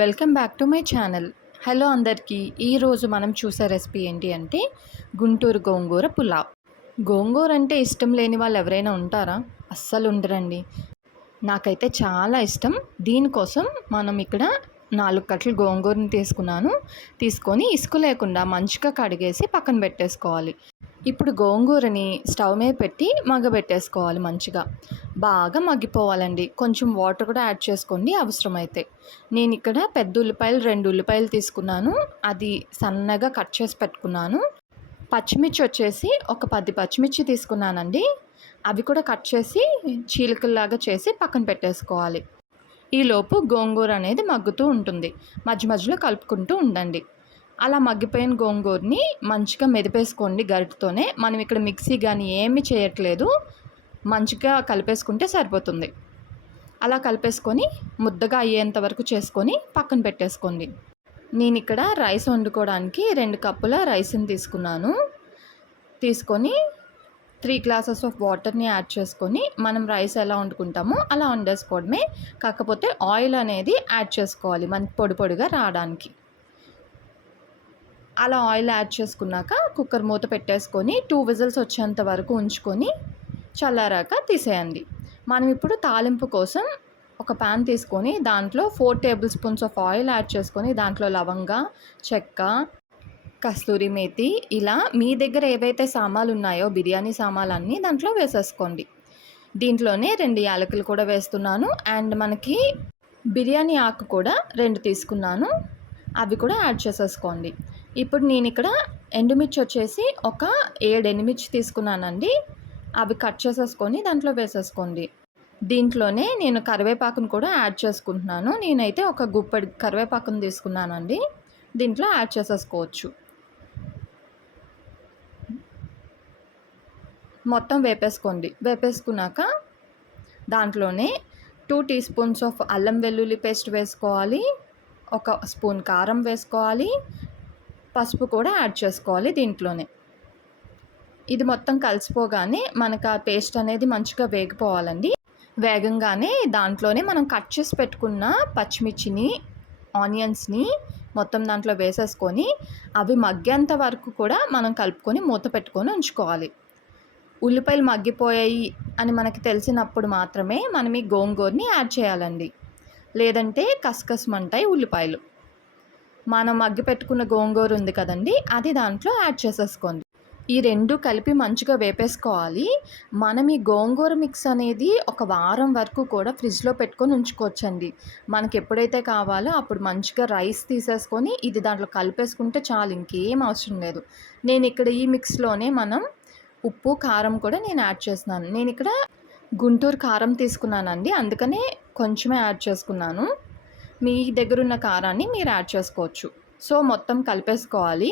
Welcome back to my channel. Hello అందరికీ ఈరోజు మనం చూసే రెసిపీ ఏంటి అంటే గుంటూరు గోంగూర పులావ్. గోంగూర అంటే ఇష్టం లేని వాళ్ళు ఎవరైనా ఉంటారా? అస్సలు ఉండరండి. నాకైతే చాలా ఇష్టం. దీనికోసం మనం ఇక్కడ నాలుగు కట్టలు గోంగూరని తీసుకున్నాను. తీసుకొని ఇసుక లేకుండా మంచిగా కడిగేసి పక్కన పెట్టేసుకోవాలి. ఇప్పుడు గోంగూరని స్టవ్ మీద పెట్టి మగ్గబెట్టేసుకోవాలి మంచిగా. బాగా మగ్గిపోవాలండి. కొంచెం వాటర్ కూడా యాడ్ చేసుకోండి అవసరమైతే. నేను ఇక్కడ పెద్ద ఉల్లిపాయలు రెండు ఉల్లిపాయలు తీసుకున్నాను. అది సన్నగా కట్ చేసి పెట్టుకున్నాను. పచ్చిమిర్చి వచ్చేసి ఒక పది పచ్చిమిర్చి తీసుకున్నానండి. అవి కూడా కట్ చేసి చీలికల్లాగా చేసి పక్కన పెట్టేసుకోవాలి. ఈలోపు గోంగూర అనేది మగ్గుతూ ఉంటుంది. మధ్య మధ్యలో కలుపుకుంటూ ఉండండి. అలా మగ్గిపోయిన గోంగూరని మంచిగా మెదిపేసుకోండి గరిటతోనే. మనం ఇక్కడ మిక్సీ కానీ ఏమీ చేయట్లేదు. మంచిగా కలిపేసుకుంటే సరిపోతుంది. అలా కలిపేసుకొని ముద్దగా అయ్యేంత వరకు చేసుకొని పక్కన పెట్టేసుకోండి. నేను ఇక్కడ రైస్ వండుకోవడానికి రెండు కప్పుల రైస్ని తీసుకున్నాను. తీసుకొని త్రీ గ్లాసెస్ ఆఫ్ వాటర్ని యాడ్ చేసుకొని మనం రైస్ ఎలా వండుకుంటామో అలా వండేసుకోవడమే. కాకపోతే ఆయిల్ అనేది యాడ్ చేసుకోవాలి మనకి పొడి పొడిగా రావడానికి. అలా ఆయిల్ యాడ్ చేసుకున్నాక కుక్కర్ మూత పెట్టేసుకొని టూ విజిల్స్ వచ్చేంత వరకు ఉంచుకొని చల్లారాక తీసేయండి. మనం ఇప్పుడు తాలింపు కోసం ఒక ప్యాన్ తీసుకొని దాంట్లో four tablespoons of oil add చేసుకొని దాంట్లో లవంగ చెక్క కస్తూరి మేతి ఇలా మీ దగ్గర ఏవైతే సామాన్లు ఉన్నాయో బిర్యానీ సామాన్లు అన్నీ దాంట్లో వేసేసుకోండి. దీంట్లోనే రెండు యాలకులు కూడా వేస్తున్నాను అండ్ మనకి బిర్యానీ ఆకు కూడా రెండు తీసుకున్నాను. అవి కూడా యాడ్ చేసేసుకోండి. ఇప్పుడు నేను ఇక్కడ ఎండుమిర్చి వచ్చేసి ఒక ఏడు ఎండుమిర్చి తీసుకున్నానండి. అవి కట్ చేసేసుకొని దాంట్లో వేసేసుకోండి. దీంట్లోనే నేను కరివేపాకును కూడా యాడ్ చేసుకుంటున్నాను. నేనైతే ఒక గుప్పడి కరివేపాకును తీసుకున్నానండి. దీంట్లో యాడ్ చేసేసుకోవచ్చు. మొత్తం వేపేసుకోండి. వేపేసుకున్నాక దాంట్లోనే టూ టీ స్పూన్స్ ఆఫ్ అల్లం వెల్లుల్లి పేస్ట్ వేసుకోవాలి. ఒక స్పూన్ కారం వేసుకోవాలి. పసుపు కూడా యాడ్ చేసుకోవాలి దీంట్లోనే. ఇది మొత్తం కలిసిపోగానే మనకు ఆ పేస్ట్ అనేది మంచిగా వేగిపోవాలండి. వేగంగానే దాంట్లోనే మనం కట్ చేసి పెట్టుకున్న పచ్చిమిర్చిని ఆనియన్స్ని మొత్తం దాంట్లో వేసేసుకొని అవి మగ్గేంత వరకు కూడా మనం కలుపుకొని మూత పెట్టుకొని ఉంచుకోవాలి. ఉల్లిపాయలు మగ్గిపోయాయి అని మనకి తెలిసినప్పుడు మాత్రమే మనం ఈ గోంగూరని యాడ్ చేయాలండి. లేదంటే కసకసమంటాయి ఉల్లిపాయలు. మనం మగ్గి పెట్టుకున్న గోంగూర ఉంది కదండి అది దాంట్లో యాడ్ చేసేసుకోండి. ఈ రెండు కలిపి మంచిగా వేపేసుకోవాలి. మనం ఈ గోంగూర మిక్స్ అనేది ఒక వారం వరకు కూడా ఫ్రిడ్జ్లో పెట్టుకొని ఉంచుకోవచ్చండి. మనకి ఎప్పుడైతే కావాలో అప్పుడు మంచిగా రైస్ తీసేసుకొని ఇది దాంట్లో కలిపేసుకుంటే చాలు ఇంకేం అవసరం లేదు. నేను ఇక్కడ ఈ మిక్స్లోనే మనం ఉప్పు కారం కూడా నేను యాడ్ చేస్తున్నాను. నేను ఇక్కడ గుంటూరు కారం తీసుకున్నానండి అందుకనే కొంచెమే యాడ్ చేసుకున్నాను. మీ దగ్గర ఉన్న కారాన్ని మీరు యాడ్ చేసుకోవచ్చు. సో మొత్తం కలిపేసుకోవాలి.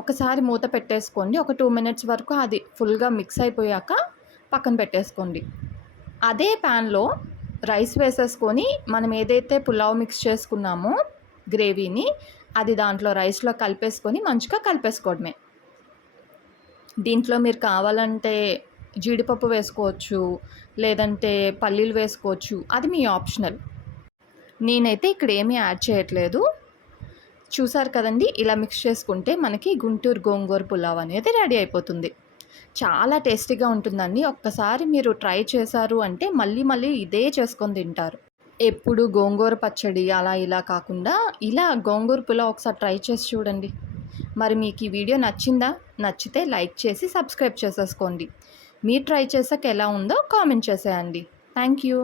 ఒకసారి మూత పెట్టేసుకోండి. ఒక టూ మినిట్స్ వరకు అది ఫుల్గా మిక్స్ అయిపోయాక పక్కన పెట్టేసుకోండి. అదే ప్యాన్లో రైస్ వేసేసుకొని మనం ఏదైతే పులావ్ మిక్స్ చేసుకున్నామో గ్రేవీని అది దాంట్లో రైస్లో కలిపేసుకొని మంచిగా కలిపేసుకోవడమే. దీంట్లో మీరు కావాలంటే జీడిపప్పు వేసుకోవచ్చు లేదంటే పల్లీలు వేసుకోవచ్చు. అది మీ ఆప్షనల్. నేనైతే ఇక్కడ ఏమీ యాడ్ చేయట్లేదు. చూసారు కదండి ఇలా మిక్స్ చేసుకుంటే మనకి గుంటూరు గోంగూర పులావ్ అనేది రెడీ అయిపోతుంది. చాలా టేస్టీగా ఉంటుందండి. ఒక్కసారి మీరు ట్రై చేశారు అంటే మళ్ళీ మళ్ళీ ఇదే చేసుకొని తింటారు. ఎప్పుడు గోంగూర పచ్చడి అలా ఇలా కాకుండా ఇలా గోంగూర పులావ్ ఒకసారి ట్రై చేసి చూడండి. మరి మీకు ఈ వీడియో నచ్చిందా? నచ్చితే లైక్ చేసి సబ్స్క్రైబ్ చేసేసుకోండి. మీరు ట్రై చేసాక ఎలా ఉందో కామెంట్ చేసేయండి. Thank you.